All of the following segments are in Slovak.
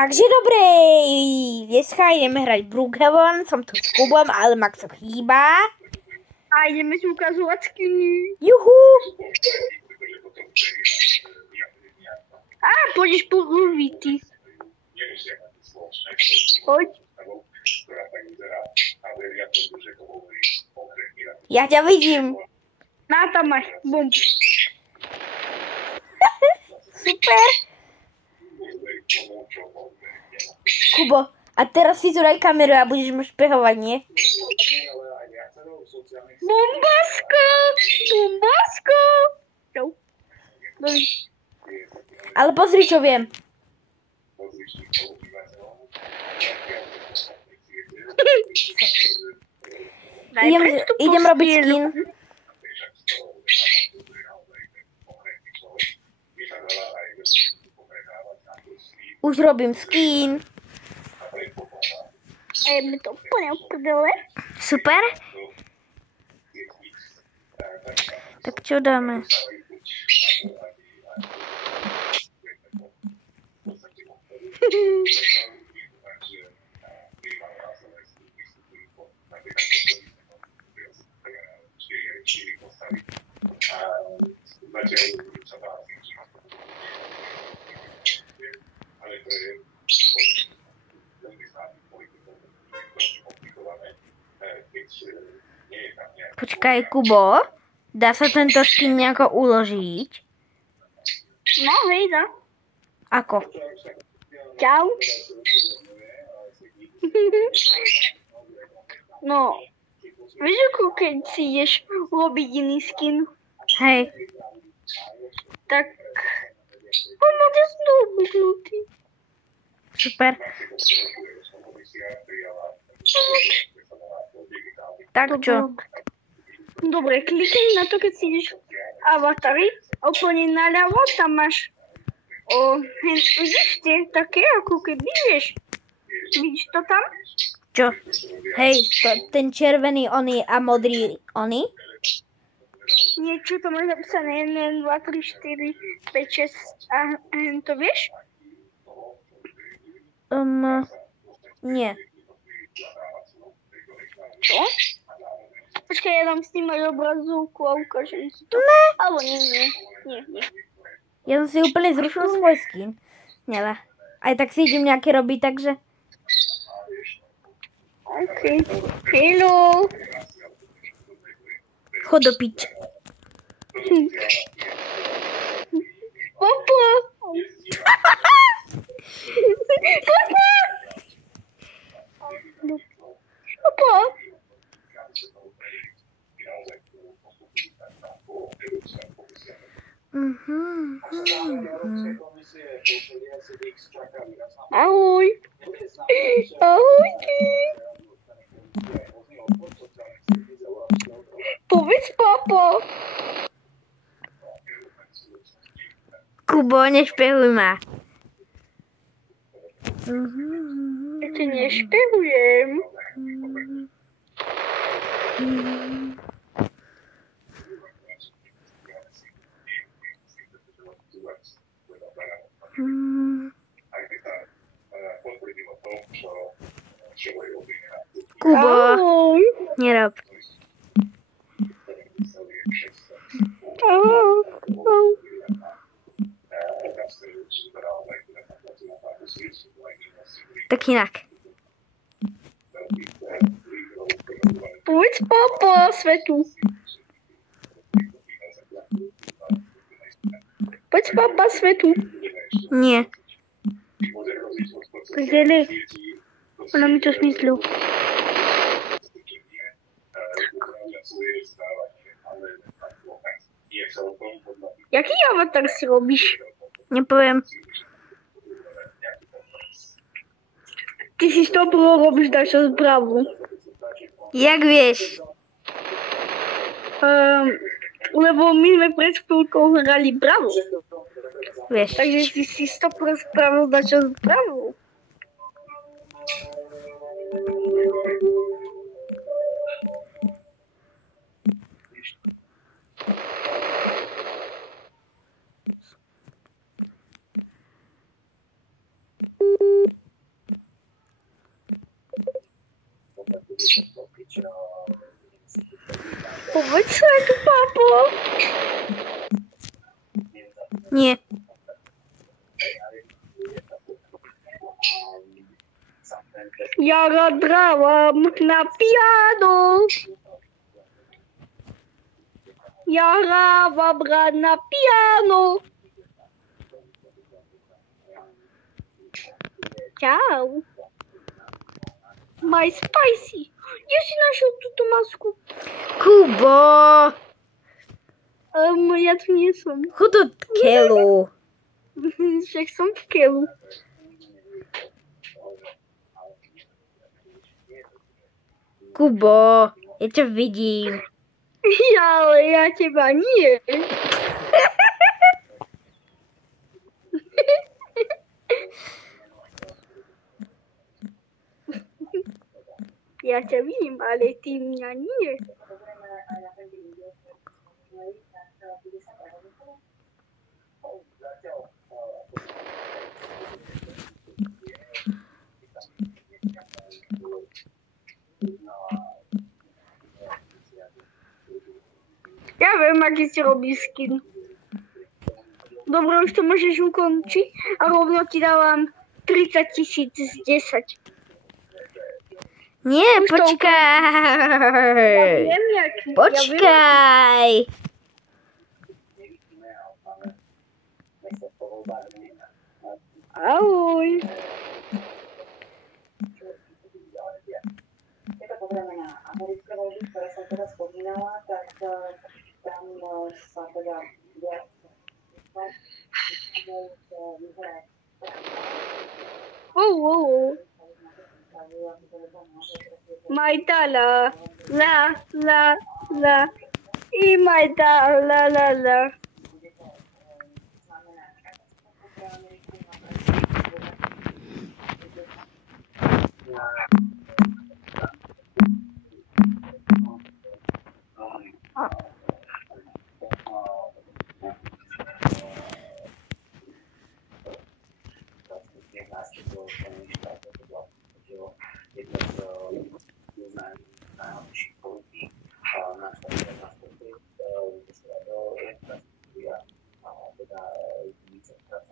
Takže dobré, dneska ideme hrať Brookhaven, som tu s Kubom, ale Maxo chýba. A ideme si ukazovať skiny. Juhu! A, pôjdeš po Urvity. Poď. Ja ťa vidím. Na, tam máš bombu. Super. Kubo, a teraz si tu daj kameru a budeš ma špehovať, nie? Bombasko! Bombasko! Čau. Ale pozri, čo viem. Idem robiť skin. Už robím skin. A je mi to úplne uprdele. Super. Tak čo dáme? Počkaj, Kubo, dá sa tento skin nejako uložiť? No, hej, dá. Ako? Čau. No, vieš ako keď si ideš robiť iný skin, Hej. tak on máte zdobnutý. Super. Tak čo? Dobre, klikni na to, keď si ideš avatary a úplne naľavo, tam máš vidíš tie také, ako keby vieš. Vidíš to tam? Čo? Hej, ten červený oný a modrý oný? Niečo to máš napísané 1, 2, 3, 4, 5, 6 a to vieš? Nie. Čo? Počkaj, ja dám snímať obrazovku a ukážem si to. Alebo nie. Ja som si úplne zrušil svoj skin. Nela. Aj tak si idem nejaké robiť, takže... OK. Hello. Chod do piče. Papa. Papa. Ahoj. Ahojky. Povedz papa. Kubo, nešpehuj ma. Ja ti nešpehujem. Kubo, Ahoj. nerob. Ahoj. Tak inak. Povedz papa svetu. Povedz papa svetu. Nie. Prdele. Ona mi to smyslu. Jaký avatar si robíš? Nepoviem. Ty si 100% robíš dačo zbravu. Jak vieš? Lebo my sme pred chvíľkou hrali bravu. Vieš. Takže ty si 100% spravil dačo zbravu. Powiedz tu, papo. Nie. Ja grałam na piano. Ja grałam na piano. Ciao. My spicy. Ja si našiel túto masku. Kubo! Ja tu nie som. Chod od keľu. Však som v keľu. Kubo, ja ťa vidím. Ale ja teba nie. Ja ťa vidím, ale ty mňa nie. Ja viem, aký si robí skin. Dobre, už to môžeš ukončiť a rovno ti dávam 30 000 z 10. Nie, Už to počkaj. Ja viem, jaký. Počkaj. Ahoj. Je to pozrieme na americké voľby, ktoré som teda spomínala, tak tam sa teda viac Maitala, la, i Maitala, la.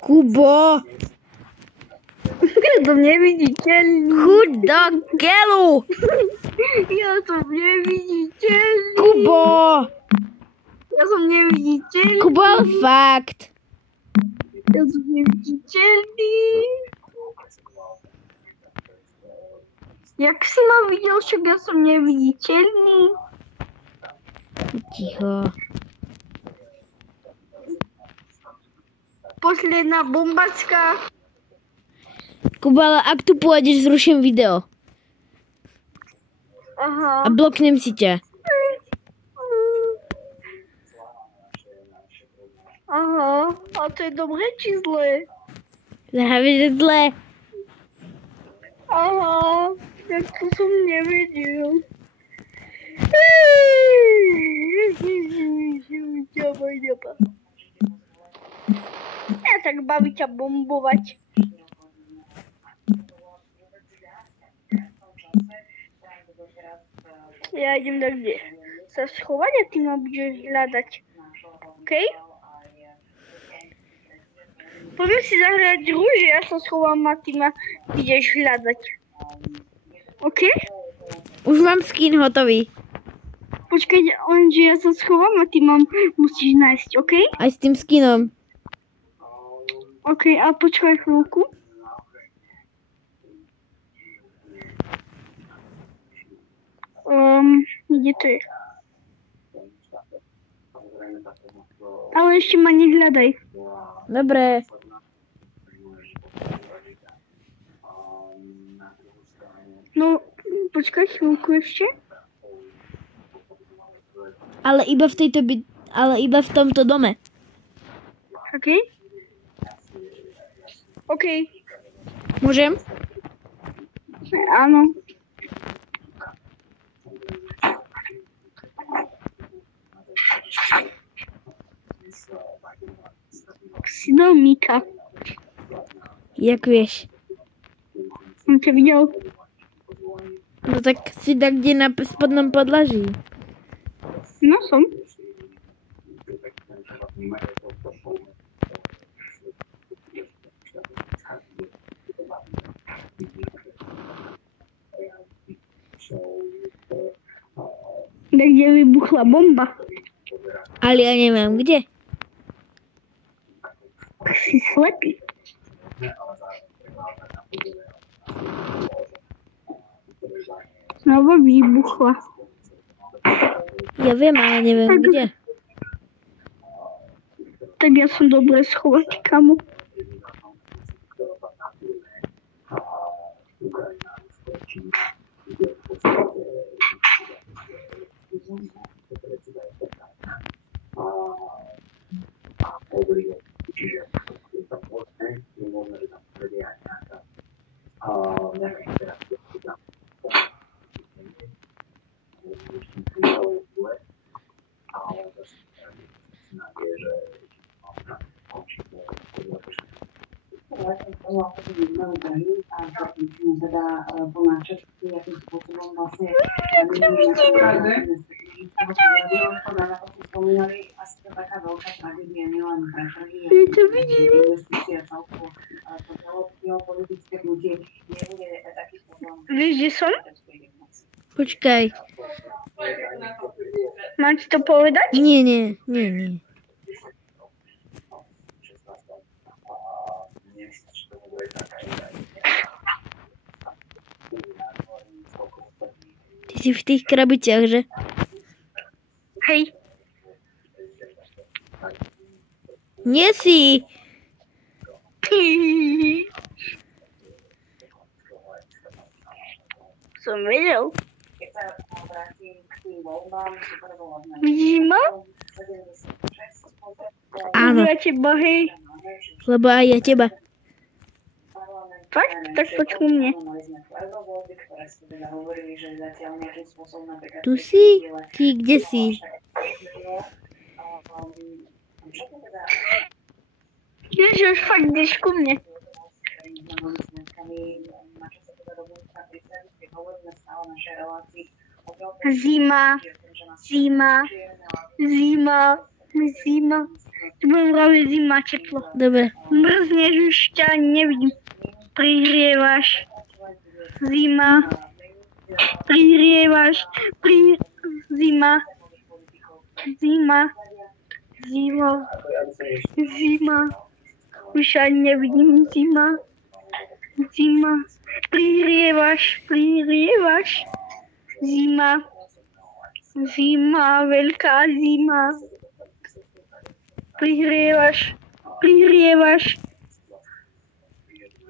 Kubo, Ja som neviditeľný. chuď do keľu. Ja som neviditeľný. Kubo, Ja som neviditeľný. Kubo, ale fakt. Ja som neviditeľný. Jak si ma videl, však ja som neviditeľný. Ticho. Posledná bombačka. Kubo, ale ak tu pôjdeš, zruším video. Aha. A bloknem si ťa. Aha. A to je dobré či zlé? Závidieť zle. Aha. Ja to som nevedel. Ja tak baví ťa bombovať. Ja idem tak kde sa schovať a ty ma budeš hľadať. OK? Poďme si zahrať rúže, ja sa schovám a ty ma ideš hľadať. OK? Už mám skin hotový. Počkaj, lenže ja sa schovám a ty ma musíš nájsť, OK? Aj s tým skinom. OK, a počkaj chvíľku. Kde to je? Ale ešte ma nehľadaj. Dobre. No, počkaj chvíľku ešte. Ale iba v tejto ale iba v tomto dome. OK? OK, Môžem? áno. Si dal Mika. Jak vieš? On ťa videl. No tak si tak kde na spodnom podlaží. No som. Tak kde vybuchla bomba. Ale ja neviem kde. Si slepý. Znova vybuchla. Ja viem, ale neviem kde. Tak ja som dobre schovatý, kamo. sa dá ponášať nejakým spôsobom vlastne spomínali, asi to taká veľká tragédia, nielen pre trhy, investícia celkovo, to geopolitické hnutie nebude taký problém. Vieš, kde som? Počkaj. Mám ti to povedať? Nie. Ty si v tých krabiciach, že? Hej. Nie si. Som vedel. Keď sa vrátim k tým voľbám, Vidíš ma? Áno, Ja teba, hej. lebo aj ja teba. Fakt? Tak poď ku mne. Tu si? Ty kde si? Ježiš, fakt ideš ku mne. Zima. Tu budem práve zima, teplo. Dobre. Mrzneš, už ťa nevidím. Prihrievaš. Zima. Prihrievaš. Zima. Už ťa nevidím. Zima. Prihrievaš. Zima, veľká zima. Prihrievaš.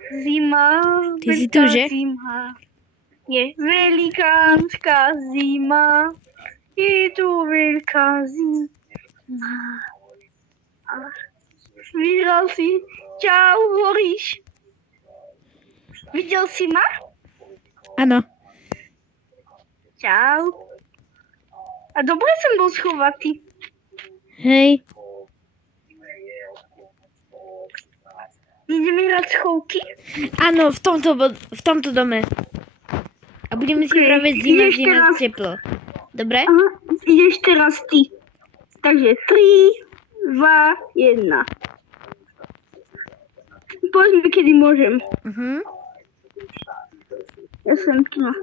Zima, Ty si tu, veľká že? zima. Je velikánska zima. Je tu veľká zima. Videl si? Čau, horíš. Videl si ma? Áno. Čau. A dobre som bol schovatý. Hej. Ideme hrať schovky? Áno, v tomto dome. A budeme si práve zima, Ideš teraz. teplo. Dobre? Aha, ideš teraz ty. Takže 3, 2, 1. Poďme, kedy môžem. Ja som tu na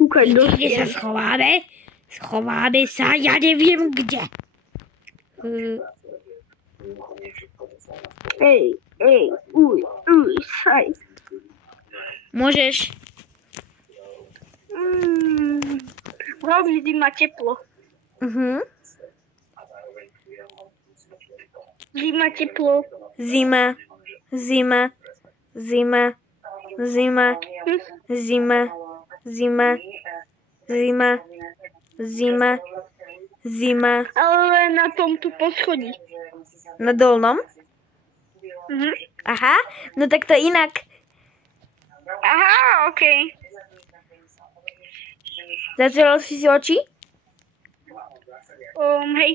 kúkať do Kde sa schováme? Schováme sa, ja neviem kde. Ej, saj. Môžeš. Hlavne zima teplo. Zima teplo. Zima. Ale na tomto poschodí. Na dolnom? Aha, no tak to inak. Aha, okej. Zatvoril si oči? Hej.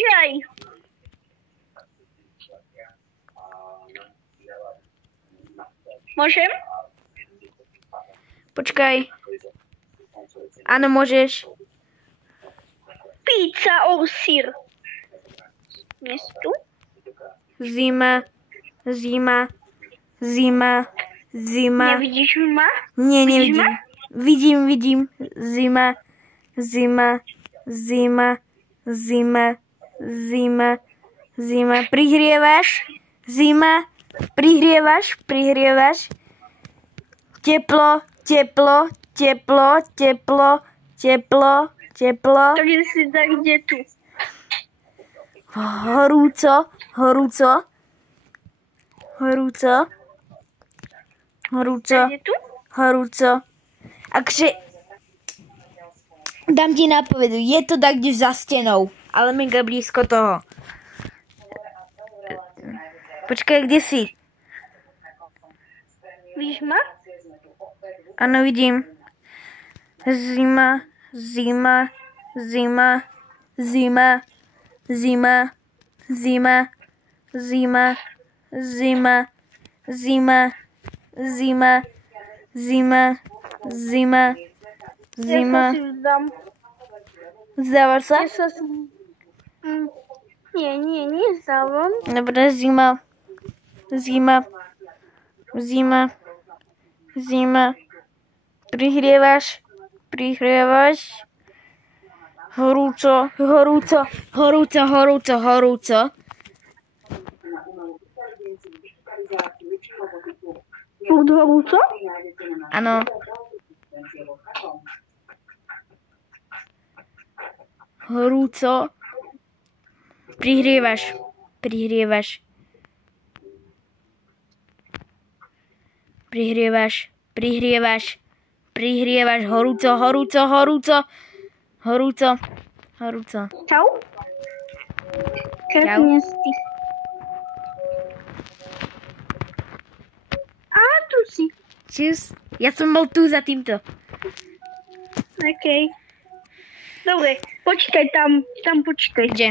Jaj. Môžem? Počkaj. Áno, môžeš. Pizza or sír. Dnes tu? Zima, zima, zima, zima. Nevidíš ma? Nie, Vidíš nevidím. ma? Vidím. Zima, zima, zima, zima, zima, zima. Prihrievaš? Zima. Prihrievaš? Teplo. Takže si tak kde tu. Horúco. Kde tu? Horúco. Akže dám ti nápovedu, je to tak, kde za stenou, ale mega blízko toho. Počkaj, kde si? Vidíš ma? Áno, vidím. Zima. Ja sa si vzdám. Vzdávaš sa? Ja sa si... Nie, vzdávam. Dobre, zima. Prihrievaš. Horúco. Furt horúco? Áno. Horúco. Prihrievaš. Horúco. Čau. Krásne si. Á, tu si. Čus. Ja som bol tu za týmto. Okej. Dobre, počkaj tam počkaj. Kde?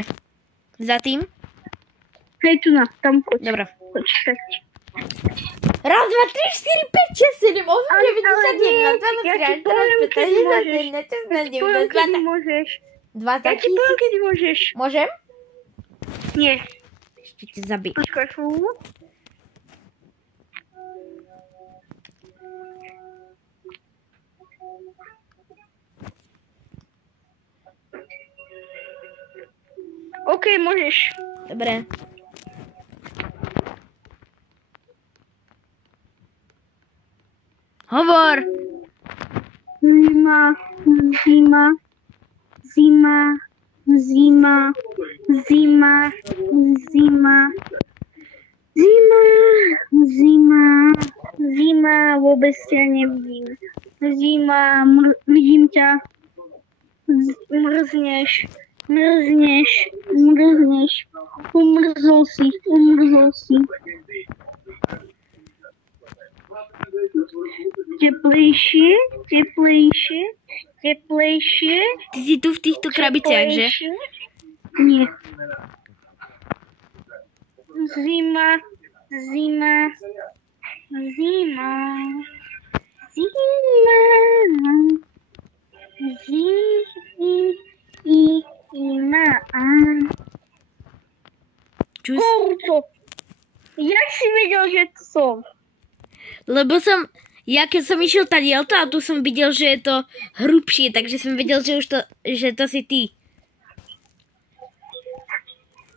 Za tým? Hej, tu na, tam poď. Dobre. Počkaj. 1, 2, 3, 4, 5, 6, 7, 8, 9, 10, 11, 12, 13, 14, 15, 16, 17, 18, 19, 20, 21, 22. Môžeš. 20 Ja ti poviem, kedy môžeš. Môžem? Nie. Ešte ťa zabiť. Počkaj chvíľu. OK, môžeš. Dobre. Hovor! Zima. Vôbec ťa nevidím. Zima, vidím ťa. Mrzneš. Umrzol si. Teplejšie. Ty si tu v týchto krabiciach, že? Nie. Zima. Čus? Horúco. Jak si vedel, že to som? Lebo keď som išiel tadiaľto a tu som videl, že je to hrubšie, takže som vedel, že to si ty.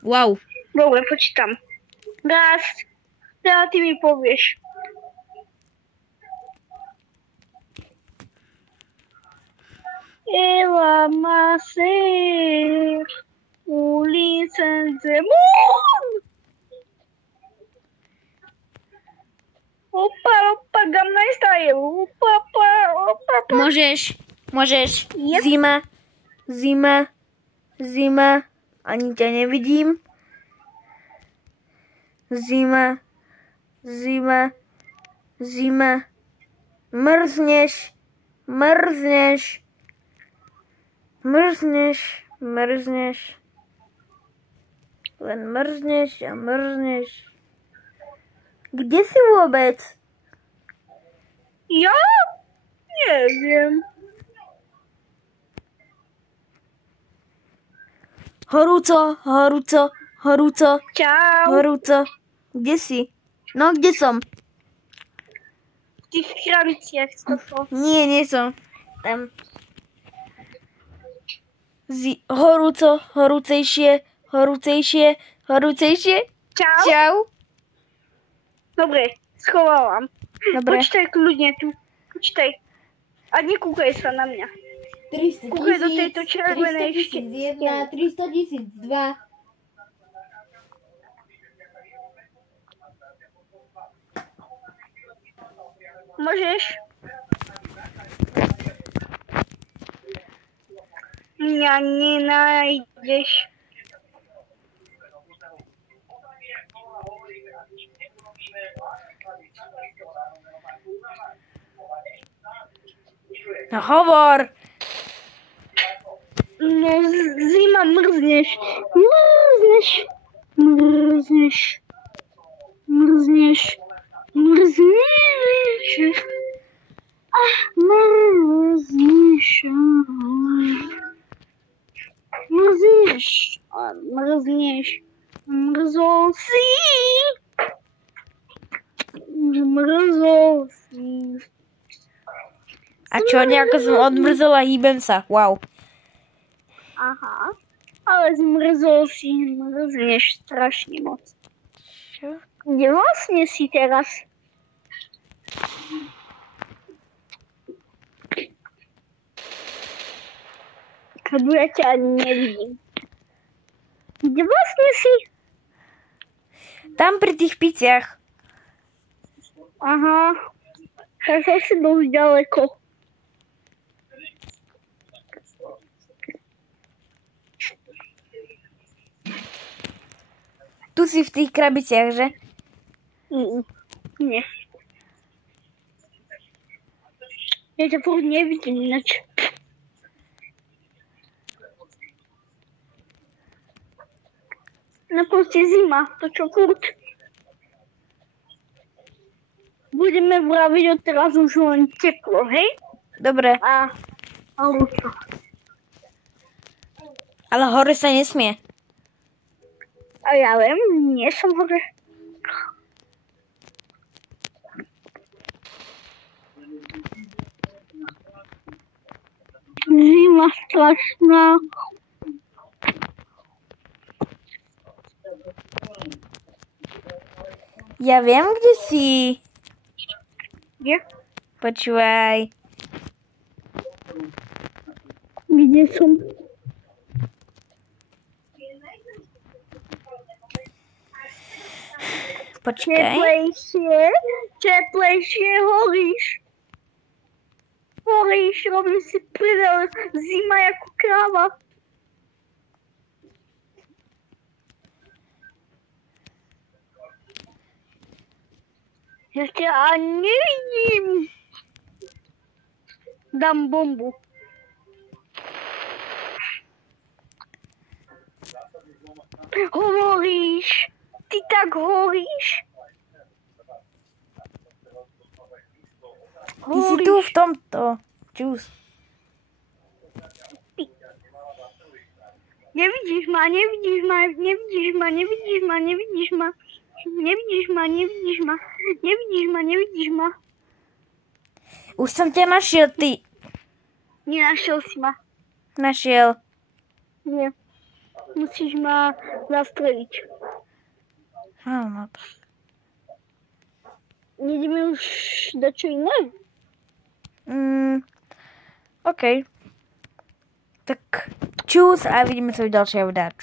Wow. Dobre, počítam. Raz. Teda ty mi povieš. Ela Maser. Ulica Zemún. Opa, Gangnam Style. Opa. Môžeš. Yep. Zima. Ani ťa nevidím. Zima. Mrzneš. Mrzneš, mrzneš. Len mrzneš a mrzneš. Kde si vôbec? Ja? Neviem. Horúco, horúco, horúco, Čau. horúco. Kde si? No, kde som? V tých krabiciach to. Nie, nie som. Tam. Horúco, horúcejšie, horúcejšie, horúcejšie. Čau. Čau. Dobre, schovávam. Dobre. Počkaj kľudne tu. Počkaj. A nekúkaj sa na mňa. 300 Kúkaj do tejto červenej 300 001, 300 002. Môžeš? Mňa nenájdeš. No hovor. No zima, mrzneš. Mrzneš. Mrzneš. Mrzneš. Mrzneš. Mrzneš. Mrzneš. Mrzneš. Mrzol si. Mrzol si. A čo, nejako som odmrzela, hýbem sa. Wow. Aha. Ale zmrzol si. Mrzneš strašne moc. Čo? Kde vlastne si teraz? Kadu ja ťa ani nevidím. Kde vlastne si? Tam pri tých piciach. Aha. Tak asi dosť ďaleko. Tu si v tých krabiciach, že? Nie. Ja ťa furt nevidím ináč. No proste zima, to čo furt. Budeme vraviť od teraz už len teplo, hej? Dobre. A ľúto. Ale hore sa nesmie. A ja viem, nie som hore. Zima strašná. Ja viem, kde si. Kde? Počúvaj. Kde som? Počkaj. Teplejšie horíš. Horíš, robím si prdel, zima ako kráva. Ja ťa ani nevidím. Dám bombu. Hovoríš. Ty tak horíš. Ty si tu v tomto. Čus. Nevidíš ma, nevidíš ma, nevidíš ma, nevidíš ma, nevidíš ma. Nevidíš ma, nevidíš ma, nevidíš ma, nevidíš ma. Už som ťa našiel, ty. Nenašiel si ma. Našiel. Nie. Musíš ma zastreliť. Áno. Ideme už do čo iné? OK. Tak čus a vidíme sa v ďalšej videáču.